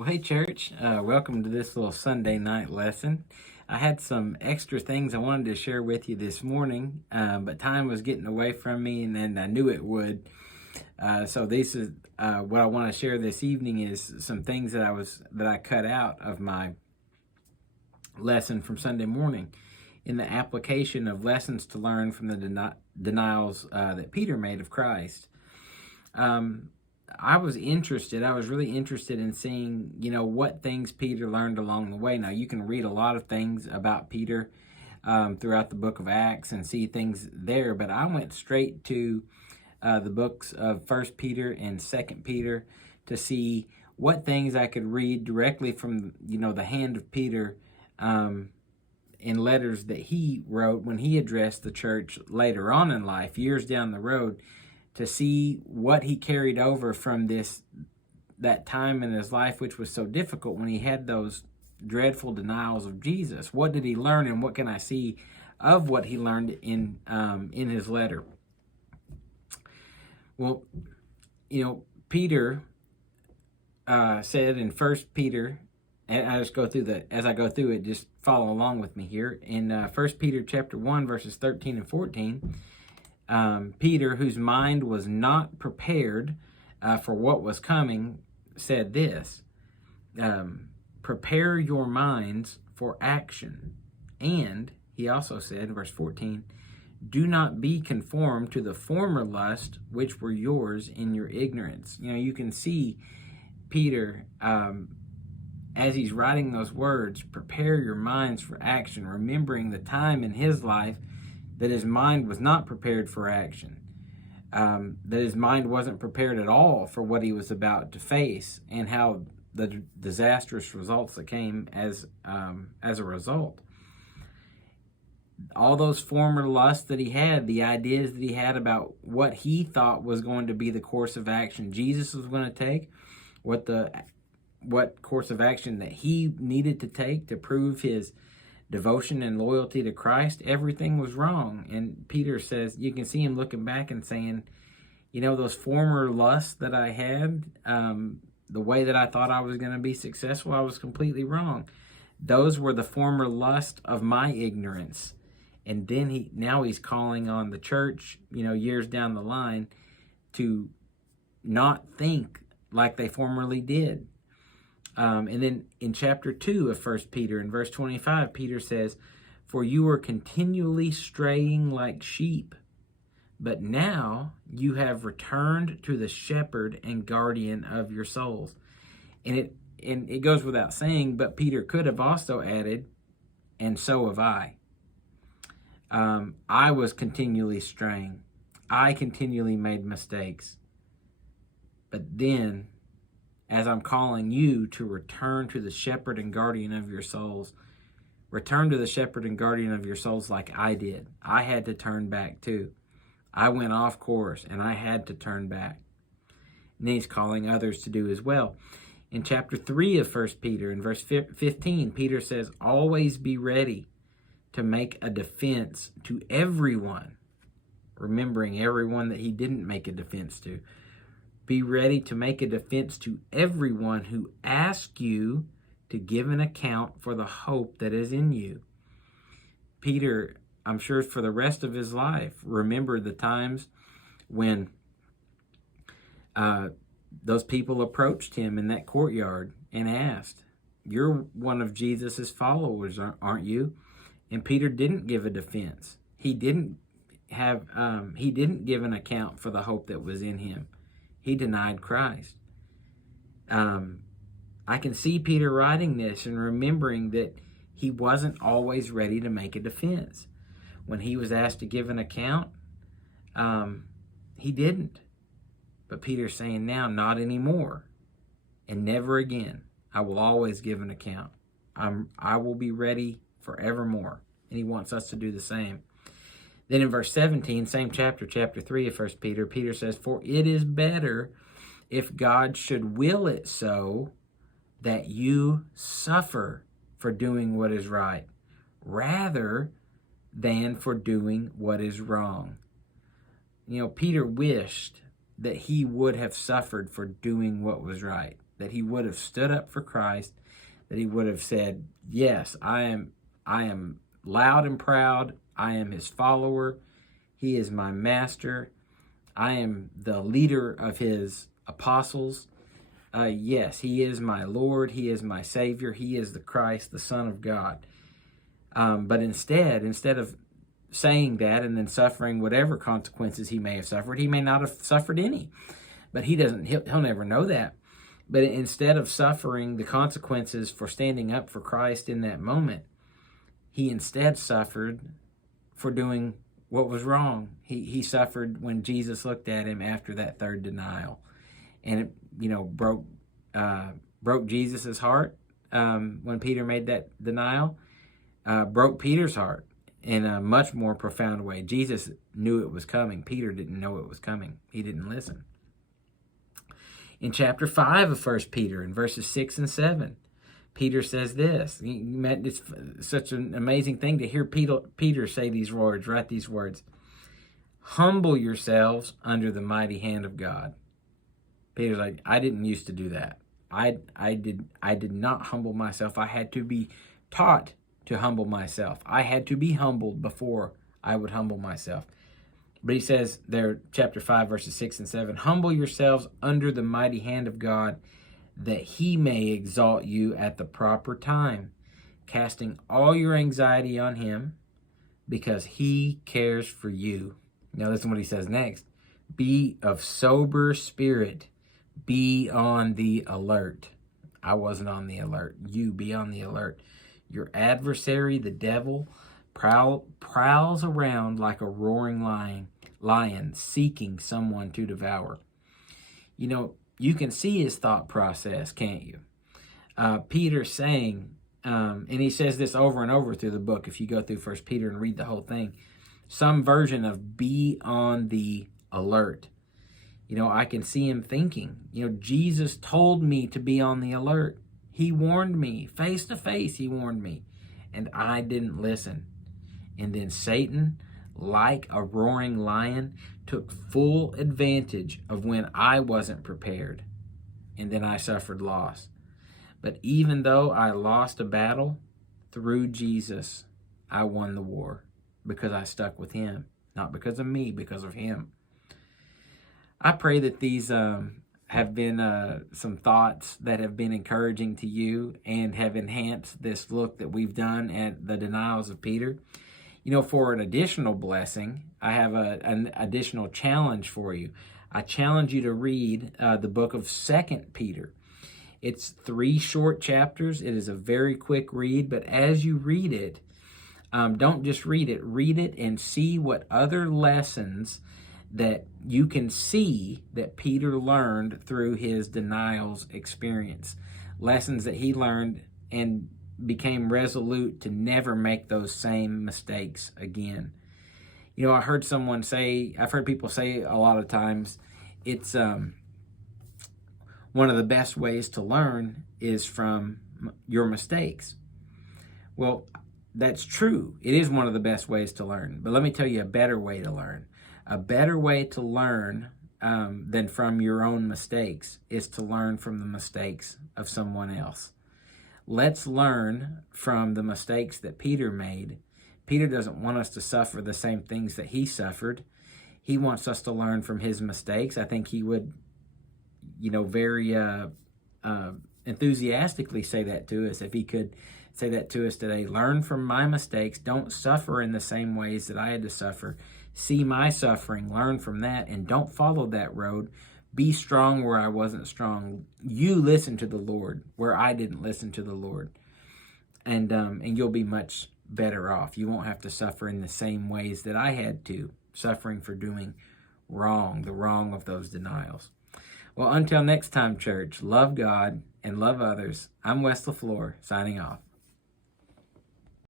Well, hey, church, welcome to this little Sunday night lesson. I had some extra things I wanted to share with you this morning, but time was getting away from me, and then I knew it would. So this is what I want to share this evening is some things that I cut out of my lesson from Sunday morning in the application of lessons to learn from the denials that Peter made of Christ. I was really interested in seeing, what things Peter learned along the way. Now, you can read a lot of things about Peter throughout the book of Acts and see things there, but I went straight to the books of First Peter and Second Peter to see what things I could read directly from, the hand of Peter in letters that he wrote when he addressed the church later on in life, years down the road, to see what he carried over from that time in his life, which was so difficult when he had those dreadful denials of Jesus. What did he learn, and what can I see of what he learned in his letter? Well, Peter said in First Peter, and as I go through it, just follow along with me here. In First Peter chapter 1, verses 13 and 14, Peter, whose mind was not prepared for what was coming, said this, prepare your minds for action. And he also said in verse 14, do not be conformed to the former lust which were yours in your ignorance. You can see Peter, as he's writing those words, prepare your minds for action, remembering the time in his life that his mind was not prepared for action, that his mind wasn't prepared at all for what he was about to face, and how the disastrous results that came as a result. All those former lusts that he had, the ideas that he had about what he thought was going to be the course of action Jesus was going to take, what course of action that he needed to take to prove his devotion and loyalty to Christ, everything was wrong. And Peter says, you can see him looking back and saying, those former lusts that I had, the way that I thought I was going to be successful, I was completely wrong. Those were the former lusts of my ignorance. And then now he's calling on the church, years down the line, to not think like they formerly did. And then in chapter 2 of 1 Peter, in verse 25, Peter says, for you are continually straying like sheep, but now you have returned to the shepherd and guardian of your souls. And it goes without saying, but Peter could have also added, and so have I. I was continually straying. I continually made mistakes. But then, as I'm calling you to return to the shepherd and guardian of your souls, return to the shepherd and guardian of your souls like I did. I had to turn back too. I went off course and I had to turn back. And he's calling others to do as well. In chapter 3 of 1 Peter, in verse 15, Peter says, always be ready to make a defense to everyone, remembering everyone that he didn't make a defense to. Be ready to make a defense to everyone who asks you to give an account for the hope that is in you. Peter, I'm sure for the rest of his life, remembered the times when those people approached him in that courtyard and asked, you're one of Jesus's followers, aren't you? And Peter didn't give a defense. He didn't give an account for the hope that was in him. He denied Christ. I can see Peter writing this and remembering that he wasn't always ready to make a defense. When he was asked to give an account, he didn't. But Peter's saying now, not anymore, and never again. I will always give an account. I will be ready forevermore. And he wants us to do the same. Then in verse 17, same chapter 3 of 1 Peter, Peter says, for it is better if God should will it so that you suffer for doing what is right, rather than for doing what is wrong. Peter wished that he would have suffered for doing what was right. that he would have stood up for Christ, that he would have said, yes, I am loud and proud. I am his follower. He is my master. I am the leader of his apostles. Yes, he is my Lord. He is my Savior. He is the Christ, the Son of God. But instead of saying that and then suffering whatever consequences he may have suffered, he may not have suffered any. But he'll never know that. But instead of suffering the consequences for standing up for Christ in that moment, he instead suffered for doing what was wrong. He suffered when Jesus looked at him after that third denial. And it, broke Jesus' heart when Peter made that denial, broke Peter's heart in a much more profound way. Jesus knew it was coming. Peter didn't know it was coming. He didn't listen. In chapter 5 of 1 Peter, in verses 6 and 7, Peter says this. It's such an amazing thing to hear Peter say these words, write these words. Humble yourselves under the mighty hand of God. Peter's like, I didn't used to do that. I did not humble myself. I had to be taught to humble myself. I had to be humbled before I would humble myself. But he says there, chapter 5, verses 6 and 7, humble yourselves under the mighty hand of God, that he may exalt you at the proper time, casting all your anxiety on him, because he cares for you. Now listen what he says next. Be of sober spirit. Be on the alert. I wasn't on the alert. You be on the alert. Your adversary, the devil, prowls around like a roaring lion seeking someone to devour. You can see his thought process, can't you? Peter's saying, and he says this over and over through the book, if you go through 1 Peter and read the whole thing, some version of be on the alert. I can see him thinking, Jesus told me to be on the alert. He warned me face to face. He warned me, and I didn't listen. And then Satan, like a roaring lion, took full advantage of when I wasn't prepared. And then I suffered loss. But even though I lost a battle, through Jesus, I won the war because I stuck with him. Not because of me, because of him. I pray that these have been some thoughts that have been encouraging to you and have enhanced this look that we've done at the denials of Peter. For an additional blessing, I have an additional challenge for you. I challenge you to read the book of 2 Peter. It's 3 short chapters. It is a very quick read, but as you read it, don't just read it and see what other lessons that you can see that Peter learned through his denials experience. Lessons that he learned and became resolute to never make those same mistakes again. I've heard people say a lot of times, it's one of the best ways to learn is from your mistakes. Well, that's true. It is one of the best ways to learn. But let me tell you a better way to learn. A better way to learn than from your own mistakes is to learn from the mistakes of someone else. Let's learn from the mistakes that Peter made. Peter doesn't want us to suffer the same things that he suffered. He wants us to learn from his mistakes. I think he would, very enthusiastically say that to us if he could say that to us today. Learn from my mistakes. Don't suffer in the same ways that I had to suffer. See my suffering, learn from that, and don't follow that road. Be strong where I wasn't strong. You listen to the Lord where I didn't listen to the Lord. And you'll be much better off. You won't have to suffer in the same ways that I had to, suffering for doing wrong, the wrong of those denials. Well, until next time, church, love God and love others. I'm Wes LaFleur, signing off.